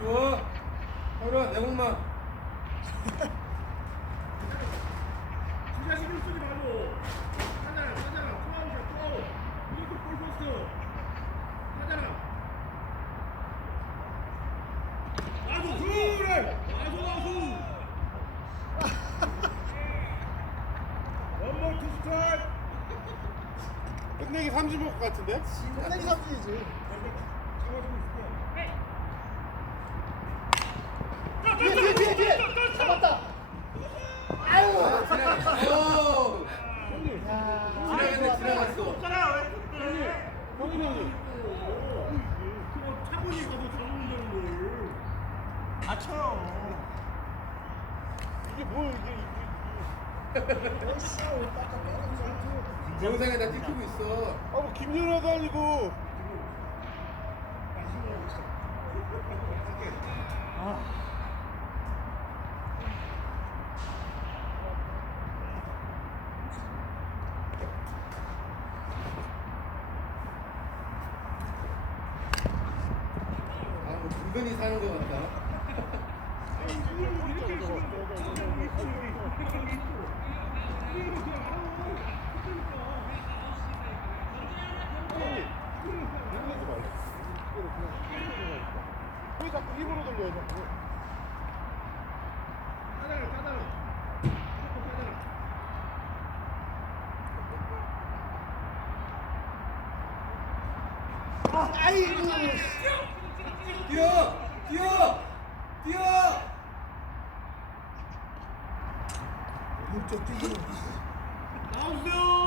좋아. 하루야 내 공만. 진짜 신경 쓰지 말고. 하잖아, 하잖아. 투아웃이야, 투아웃. 무조건 볼 포스트. 하잖아. 와줘, 그래. 와줘, 와줘. 원몰 투 스트라이크. 끝내기 30일 것 같은데? 끝내기 삼진이지. 뒤에 잡았다. 아유. 오. 야, 지나갔네 지나갔어. 형님. 차분히 가도 잘못되는 걸. 이게 뭐 이게 에이씨, 빡빡 빼는 영상에 다 찍히고 있어. 뭐 김연아도 아니고 아뭐 은근히 사는 거 같다. 왜 자꾸 입으로 돌려요 자꾸 하잖아, 하잖아. 아이고. 뛰어 뛰어 뛰어. 목적 뛰기. 나오세요.